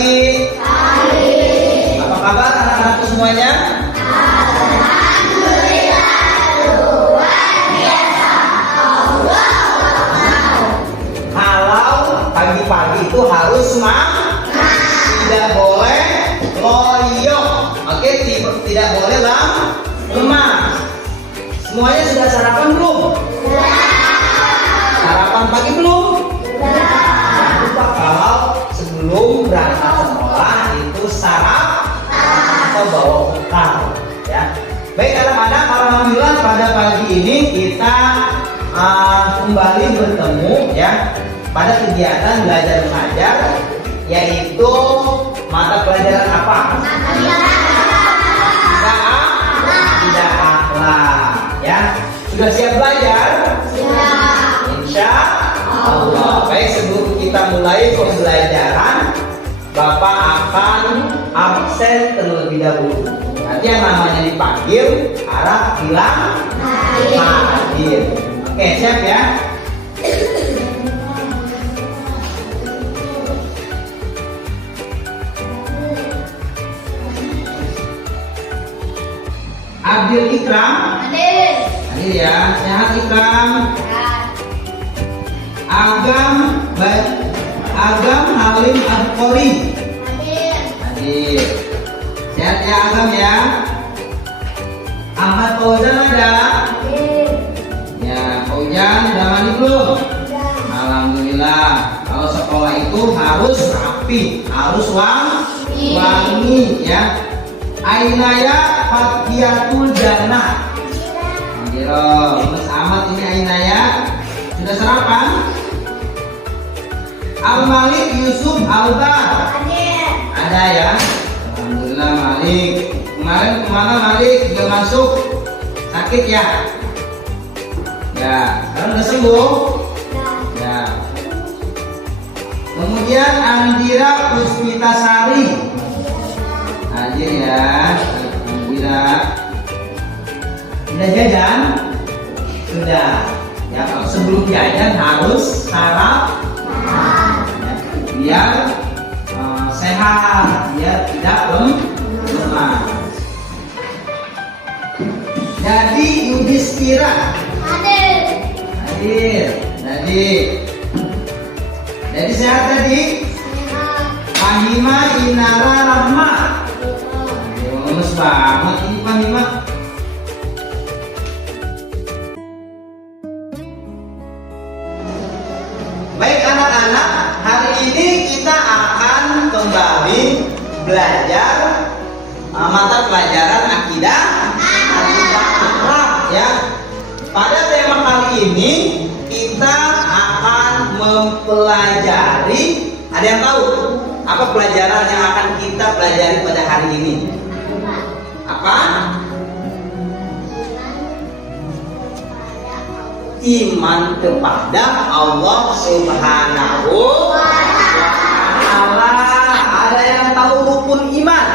pagi. Pagi. Apa kabar anak-anakku semuanya? Alhamdulillah luar biasa. Allah. Kalau pagi-pagi itu harus semangat. Tidak boleh loyo. Oke, tidak boleh lemah. Semuanya sudah sarapan belum? Sarapan pagi belum? Jangan lupa kalau sebelum berangkat sekolah itu atau bawa bekal, ya. Baik anak-anak, alhamdulillah pada pagi ini kita kembali bertemu ya pada kegiatan belajar mengajar, yaitu mata pelajaran apa? Tidak akhlak, ya. Sudah siap belajar? Insya Allah. Baik, sebelum kita mulai pembelajaran, Bapak akan absen terlebih dahulu. Nanti yang namanya dipanggil, harap bilang hadir. Oke, siap ya? Adil Ikram. Hadir ya. Sehat Ikram. Agam Halim Al-Qori. Hadir. Sehat ya Agam ya. Ahmad Fauzan ada? Ya, Fauzan udah mandi belum? Alhamdulillah. Kalau sekolah itu harus rapi, harus wangi ya. Ainaya Fatihatul Jannah. Mas Ahmad ini Ainaya. Sudah sarapan? Al-Malik Yusuf Albar. Ada ya? Alhamdulillah Malik. Kemarin kemana Malik? Juga masuk. Sakit ya? Ya, sekarang udah sembuh? Ya. Kemudian Andira Puspitasari. Hadir ya. Alhamdulillah. Sudah jajan? Sudah. Ya, kalau sebelum jajan harus sarapan ya, biar sehat, biar tidak lemah. Jadi Yudhistira hadir. Jadi sehat tadi. Fahima Inara Rahma. Lemes banget ini Fahima. Baik anak-anak, hari ini kita akan kembali belajar mata pelajaran akidah akhlak ya. Pada tema kali ini kita akan mempelajari, ada yang tahu apa pelajaran yang akan kita pelajari pada hari ini? Apa? Iman kepada Allah Subhanahu wa Ta'ala. Ada yang tahu rukun iman?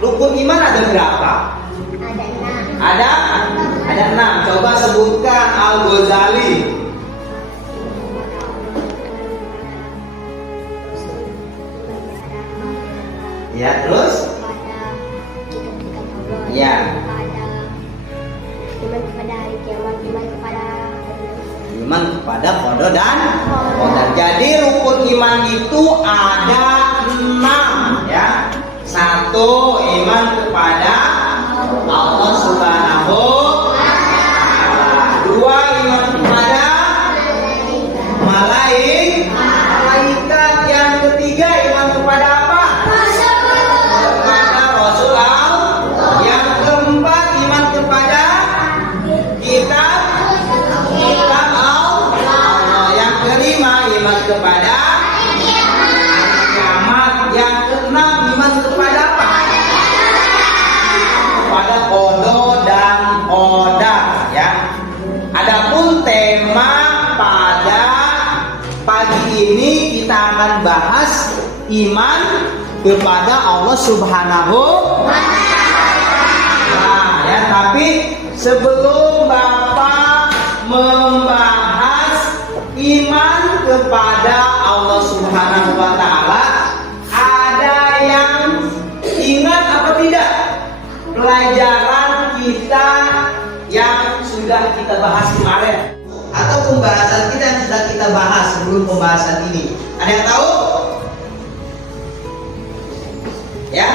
Rukun iman ada berapa? Ada 6. Coba sebutkan Al-Ghazali. Ya, terus? Ya. Iman kepada qada dan qadar. Jadi rukun iman itu ada 6 ya. 1, iman kepada Allah Subhanahu wa Ta'ala. 2, iman kepada malaikat. Yang ketiga, iman kepada apa? Kepada Rasul Allah. Yang keempat, iman kepada kitab Allah. Yang kelima, iman kepada kiamat. Yang keenam, iman kepada apa? Kepada qada dan qadar ya. Adapun tema pada pagi ini kita akan bahas iman kepada Allah Subhanahu wa Ta'ala. Ya, tapi sebelum Bapak membahas iman kepada Allah Subhanahu wa Ta'ala, ada yang ingat apa tidak pelajaran kita yang sudah kita bahas kemarin, atau pembahasan kita yang sudah kita bahas sebelum pembahasan ini? Ada yang tahu? Ya,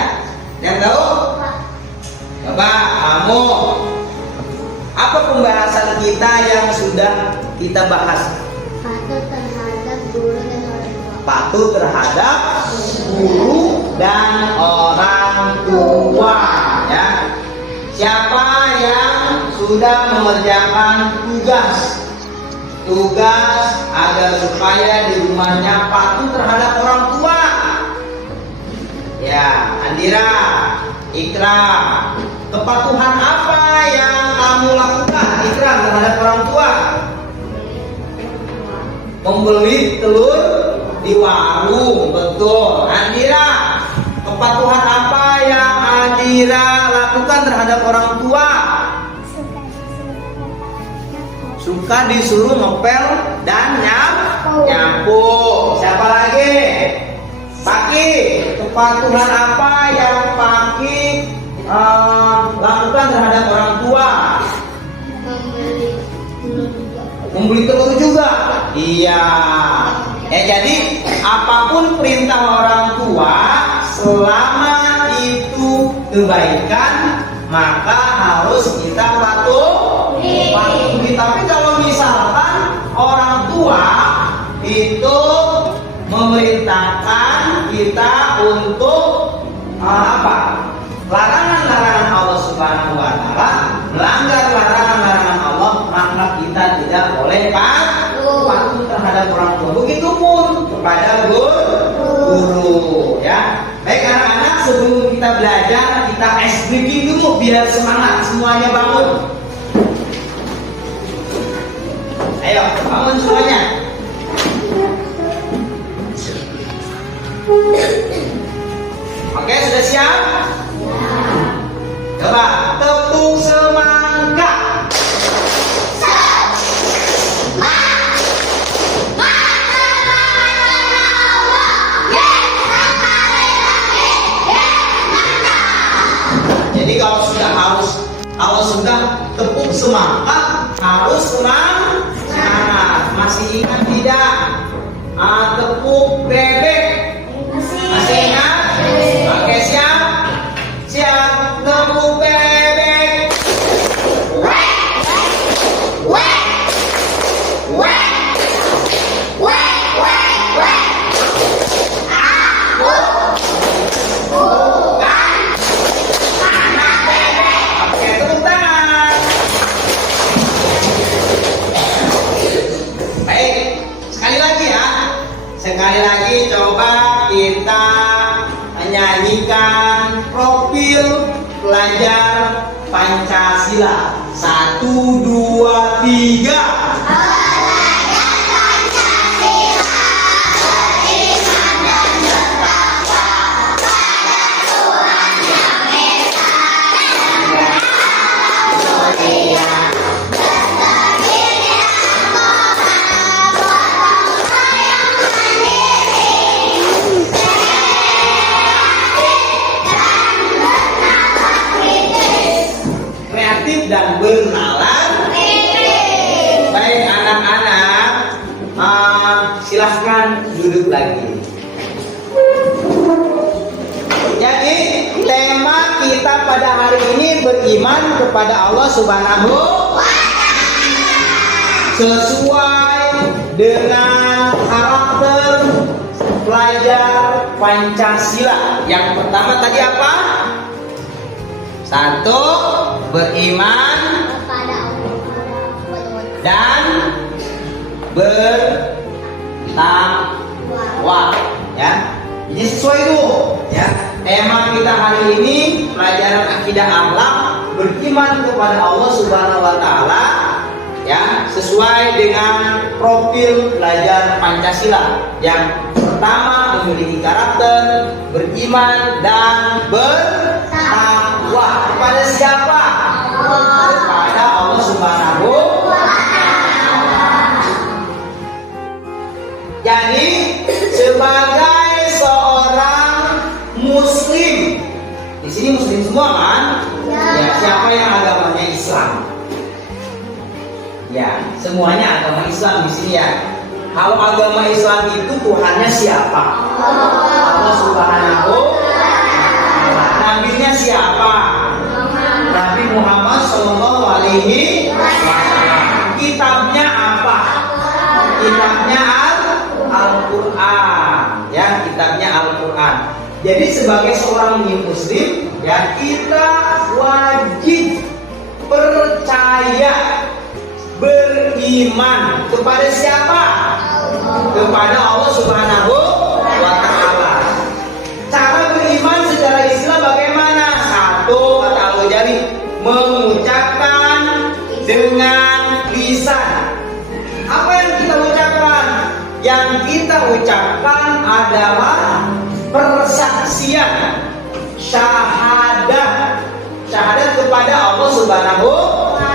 ada yang tahu? Coba kamu, apa pembahasan kita yang sudah kita bahas? Patuh terhadap guru dan orang tua. Patuh terhadap guru dan orang tua, ya. Siapa yang sudah mengerjakan tugas agar supaya di rumahnya patuh terhadap orang tua? Ya, Andira, Ikram, kepatuhan apa yang kamu lakukan, Ikram, terhadap orang tua? Membeli telur di warung, betul. Andira, kepatuhan apa yang Andira lakukan terhadap orang tua? Suka disuruh ngepel dan nyapu. Siapa lagi? Paki, kepatuhan apa yang Paki lakukan terhadap orang tua? Membeli telur juga. Iya. Ya, jadi apapun perintah orang tua, selama itu kebaikan, maka harus kita patuhi. Tapi kalau misalkan orang tua itu memerintahkan kita untuk larangan-larangan Allah Subhanahu wa Ta'ala, melanggar larangan-larangan Allah, maka kita tidak boleh patuh terhadap orang tua. Begitupun kepada guru, ya. Baik anak-anak, sebelum kita belajar, kita ice breaking dulu biar semangat semuanya bangun. Ayo, bangun semuanya. Oke, sudah siap? Coba tepuk semangka. Jadi kalau sudah tepuk semangka harus semangat. Masih ingat tidak? Tepuk bebek. Masih ingat? Oke, siap? Siap, tepuk bebek. Oke, tepuk tangan. Baik, sekali lagi ya. Sekali lagi coba kita menyanyikan profil pelajar Pancasila. 1, 2, 3. Dan bernalar. Baik anak-anak, silahkan duduk lagi. Jadi tema kita pada hari ini beriman kepada Allah Subhanahu wa Ta'ala sesuai dengan karakter pelajar Pancasila. Yang pertama tadi apa? 1, beriman kepada Allah dan bertakwa, ya. Jadi sesuai itu, ya. Tema kita hari ini pelajaran akidah akhlak, beriman kepada Allah Subhanahu wa Ta'ala, ya, sesuai dengan profil pelajar Pancasila. Yang pertama memiliki karakter beriman dan bertakwa. Kepada siapa? Kepada Allah Subhanahu wa Ta'ala. Jadi sebagai seorang muslim. Di sini muslim semua kan? Ya, siapa yang agamanya Islam? Ya, semuanya agama Islam di sini ya. Kalau agama Islam itu Tuhannya siapa? Allah Subhanahu wa Ta'ala. Nabinya siapa? Nabi Muhammad Shallallahu Alaihi Wasallam. Kitabnya apa? Kitabnya Al-Quran. Ya, kitabnya Al-Quran. Jadi sebagai seorang muslim, ya kita wajib percaya, beriman kepada siapa? Kepada Allah Subhanahu wa Ta'ala. Cara beriman secara Islam bagaimana? Satu, kata Al-Ghazali, mengucapkan dengan lisan. Apa yang kita ucapkan? Yang kita ucapkan adalah persaksian, syahadat. Syahadat kepada Allah Subhanahu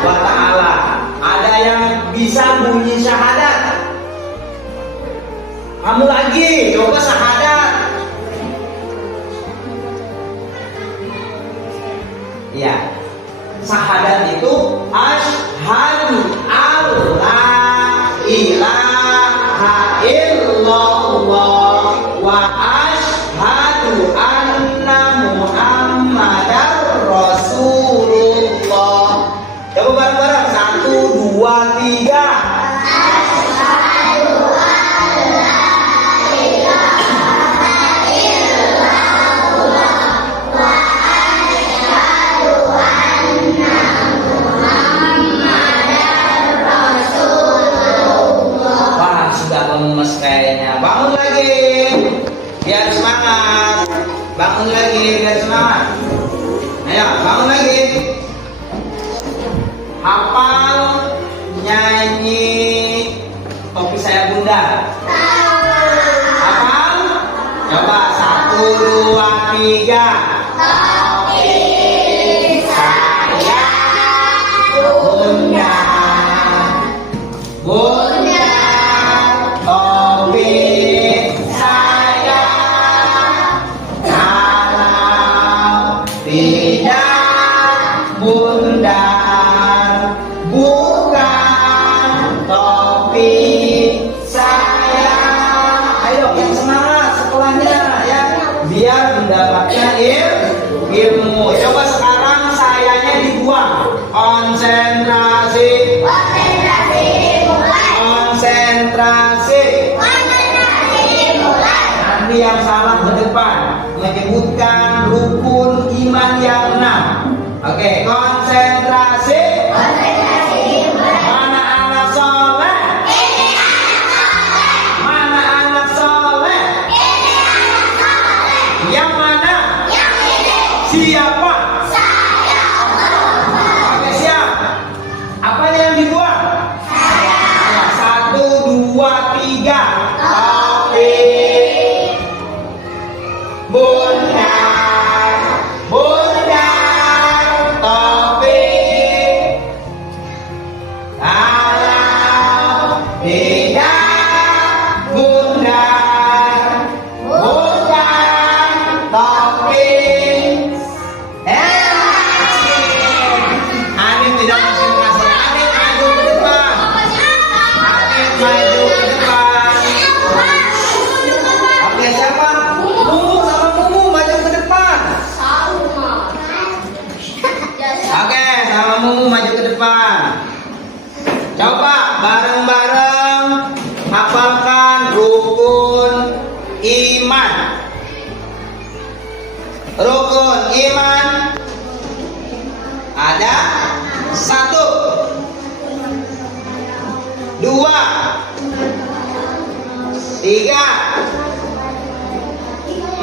wa Ta'ala. Ada yang bisa bunyi syahadat? Kamu lagi, coba syahadat. Ya, syahadat itu asyhadu alla ilaha illallah wa asyhadu anna muhammadar rasulullah. Coba bareng-bareng, 1, 2, 3. Lemes kayaknya. Bangun lagi biar semangat. Bangun lagi biar semangat. Ayo bangun lagi. Hafal nyanyi Topi Saya Bunda. Hafal? Coba 1, 2, 3. Topi saya Bunda. Bunda. Topi saya, kalau tidak Bunda, bukan topi saya. Ayo yang semangat sekolahnya ya, biar mendapatkan ilmu. Coba sekarang sayanya dibuang. Konsentrasi. Konsentrasi. Nanti yang salah ke depan menyebutkan rukun iman yang 6. Oke, konsentrasi. Mana anak soleh? Mana anak soleh? Yang mana? Siapa? Oke, siap. Apa yang dibuang? 1, 2, 3. Topi Bunda, Bunda, topi. Kalau tidak Bunda, bukan topi. Anip tidak konsentrasi. Anip maju ke depan. Anip maju ke depan. Oke, siapa? Mumu sama Mumu maju ke depan. Oke, sama Mumu maju ke depan. Coba bareng-bareng hafalkan rukun iman. Rukun iman ada 1, 2, 3, 4,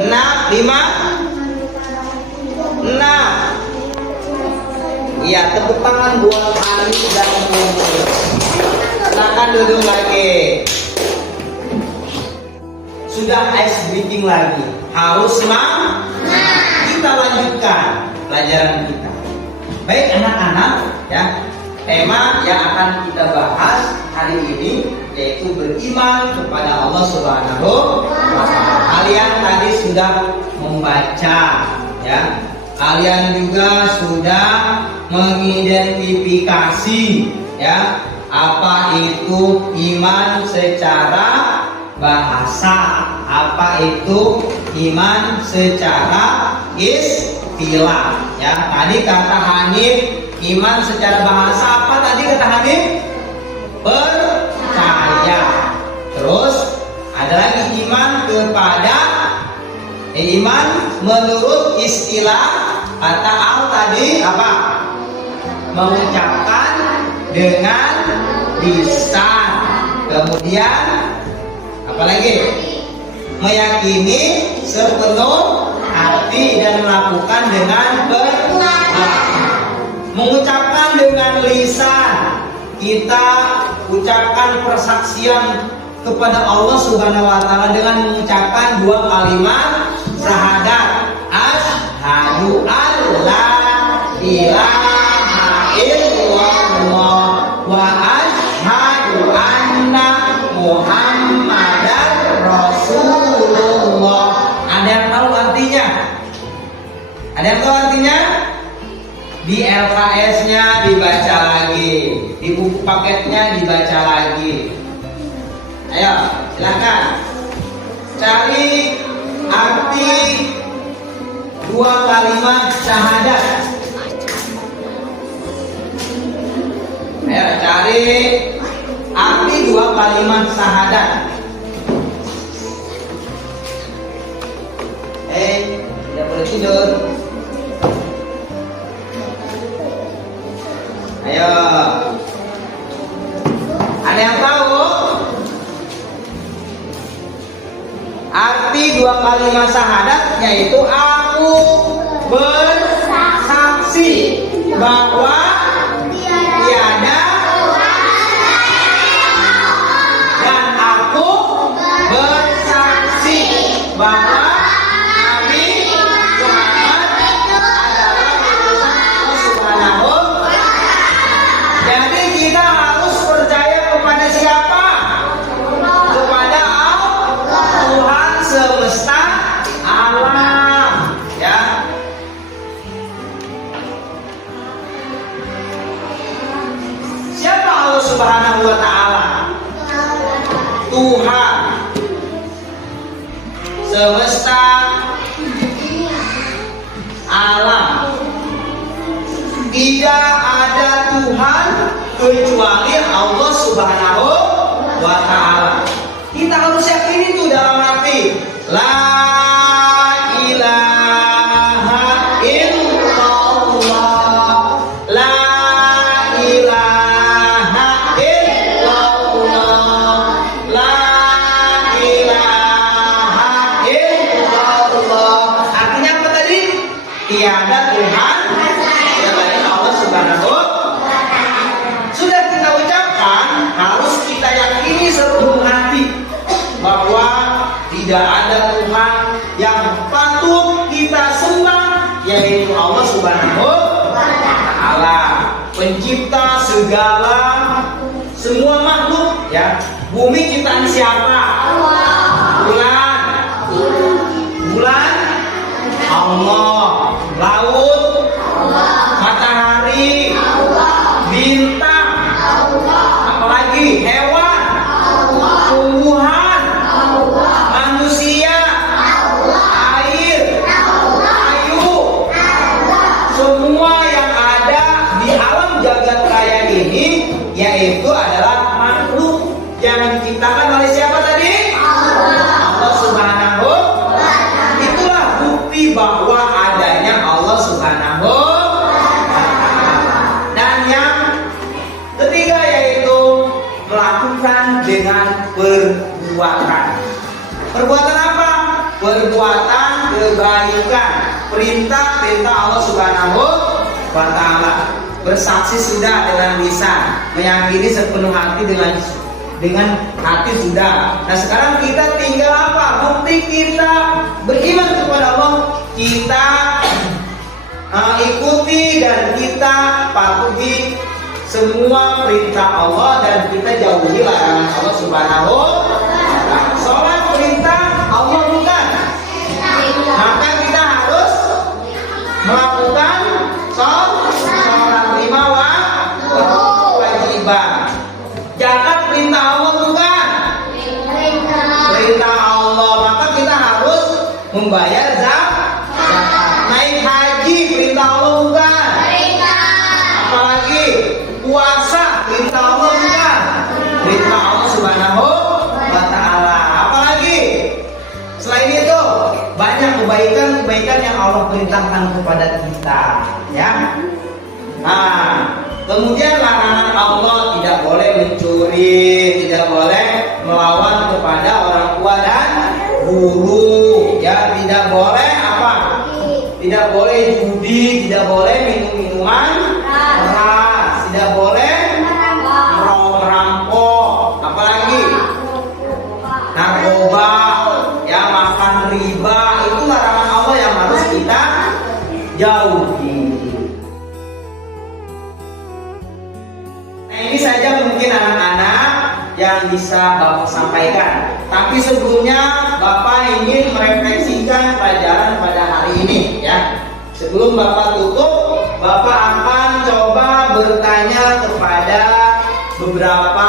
6, 5, 6. Iya, tepuk tangan buat Ani dan Mumu. Silakan duduk lagi. Sudah ice breaking lagi. Harus semangat. Kita lanjutkan pelajaran kita. Baik anak-anak, ya. Tema yang akan kita bahas hari ini, yaitu beriman kepada Allah Subhanahu wa Ta'ala. Kalian tadi sudah membaca, ya. Kalian juga sudah mengidentifikasi, ya, apa itu iman secara bahasa, apa itu iman secara istilah, ya. Tadi kata Hanif, iman secara bahasa apa tadi kata Hanif? Percaya. Terus ada lagi iman kepada iman menurut istilah kata al tadi apa? Mengucapkan dengan lisan. Kemudian apa lagi? Meyakini sepenuh hati dan melakukan dengan perbuatan. Mengucapkan dengan lisan, kita ucapkan persaksian kepada Allah Subhanahu wa Ta'ala dengan mengucapkan dua kalimat syahadat, asyhadu an la ilaha illallah wa asyhadu anna muhammadar rasulullah. Ada yang tahu artinya? Ada yang tahu artinya? Di LKS-nya dibaca lagi, di buku paketnya dibaca lagi. Ayo, silakan cari arti dua kalimat syahadat. Ayo, cari arti dua kalimat syahadat. Tidak boleh tidur. Ayo, ada yang tahu arti dua kalimat syahadat? Yaitu aku bersaksi bahwa tiada dan aku bersaksi bahwa Nabi Muhammad adalah utusan Allah Subhanahu. Jadi kita harus percaya kepada siapa? Kepada Allah, Tuhan semesta alam, ya. Siapa Allah Subhanahu wa Ta'ala? Tuhan semesta alam. Tidak ada Tuhan kecuali Allah Subhanahu wa Ta'ala. Kita harus yakin itu dalam hati. La ilaha illallah. La ilaha illallah. La ilaha illallah. Artinya apa tadi? Tiada Tuhan selain Allah Subhanahu. Sudah kita ucapkan, harus kita yakini sepenuh hati bahwa tidak ada Tuhan yang patut kita sembah, yaitu Allah Subhanahu wa Ta'ala, pencipta segala semua makhluk, ya. Bumi ciptaan siapa? Bulan Allah. Laut, matahari, bintang, apalagi hewan, tumbuhan, manusia, air, kayu, semua yang ada di alam jagat raya ini, yaitu adalah makhluk yang diciptakan oleh siapa tadi? Allah Subhanahu. Itulah bukti bahwa adanya Allah Subhanahu. Dan yang ketiga yaitu melakukan dengan perbuatan. Perbuatan apa? Perbuatan kebaikan. Perintah Allah Subhanahu wa Ta'ala. Bersaksi sudah dengan lisan, meyakini sepenuh hati dengan hati sudah. Nah sekarang kita tinggal apa? Bukti kita beriman kepada Allah, kita ikuti dan kita patuhi semua perintah Allah dan kita jauhi larangan Allah Subhanahu wa Ta'ala. Sholat perintah Allah bukan? Maka kita harus melakukan sholat lima waktu kewajiban. Zakat perintah Allah bukan? Perintah Allah, maka kita harus membayar zakat. Naik haji perintah Allah bukan? Apalagi puasa perintah Allah bukan? Perintah Allah Subhanahu wa Ta'ala. Apalagi selain itu banyak kebaikan-kebaikan yang Allah perintahkan kepada kita, ya. Nah, kemudian larangan Allah tidak boleh mencuri, tidak boleh melawan kepada orang tua dan guru, ya, tidak boleh apa? Tidak boleh judi, tidak boleh minum-minuman keras, tidak boleh merampok, apalagi narkoba, ya, makan riba, itu larangan Allah yang harus kita jauhi. Nah, ini saja mungkin anak-anak yang bisa Bapak sampaikan. Tapi sebelumnya Bapak ingin merefleksikan pelajaran pada hari ini, ya. Sebelum Bapak tutup, Bapak akan coba bertanya kepada beberapa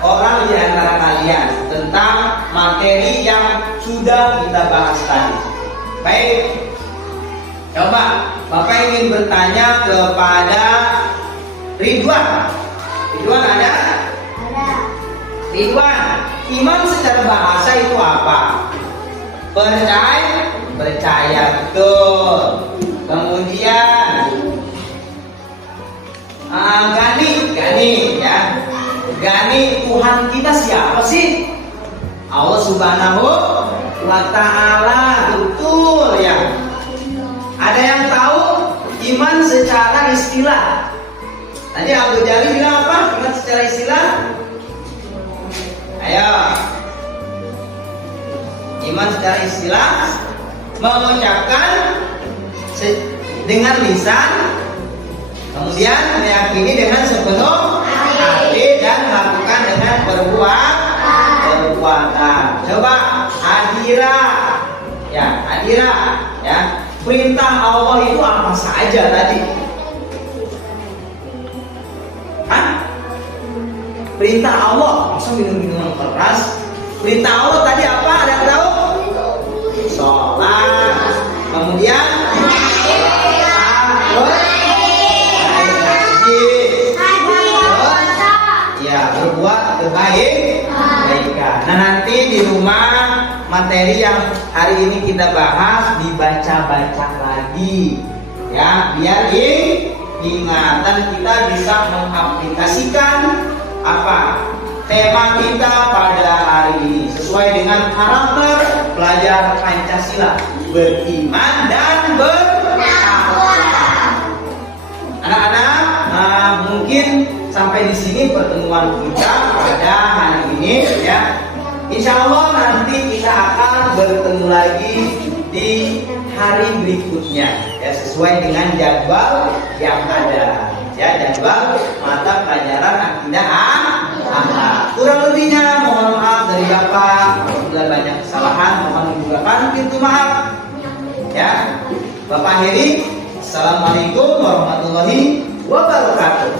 orang di antara kalian tentang materi yang sudah kita bahas tadi. Baik, coba Bapak ingin bertanya kepada Ridwan. Ridwan ada? Ridwan, iman secara bahasa itu apa? Percaya, betul. Kemudian Gani, ya. Gani, Tuhan kita siapa sih? Allah Subhanahu wa Ta'ala, betul ya. Ada yang tahu iman secara istilah? Tadi Abdul Jalil bilang apa? Iman secara istilah? Ayo. Iman secara istilah mengucapkan dengan lisan, kemudian meyakini dengan sepenuh hati dan melakukan dengan perbuatan. Coba Adira, ya. Perintah Allah itu apa saja tadi? Hah? Perintah Allah, masa minum-minuman keras? Perintah Allah tadi apa? Ada yang tahu? Sholat. Kemudian berbuat kebaikan. Nah, nanti di rumah materi yang hari ini kita bahas dibaca-baca lagi, ya, biar ingatan kita bisa mengaplikasikan apa tema kita pada hari ini sesuai dengan karakter pelajar Pancasila, beriman dan bertakwa. Anak-anak, mungkin sampai di sini pertemuan kita pada hari ini, ya. Insya Allah nanti kita akan bertemu lagi di hari berikutnya, ya, sesuai dengan jadwal yang ada, ya, jadwal mata pelajaran akidah akhlak. Kurang lebihnya mohon maaf dari Bapak, apabila banyak kesalahan mohon dibukakan pintu maaf, ya. Bapak akhiri, assalamualaikum warahmatullahi wabarakatuh.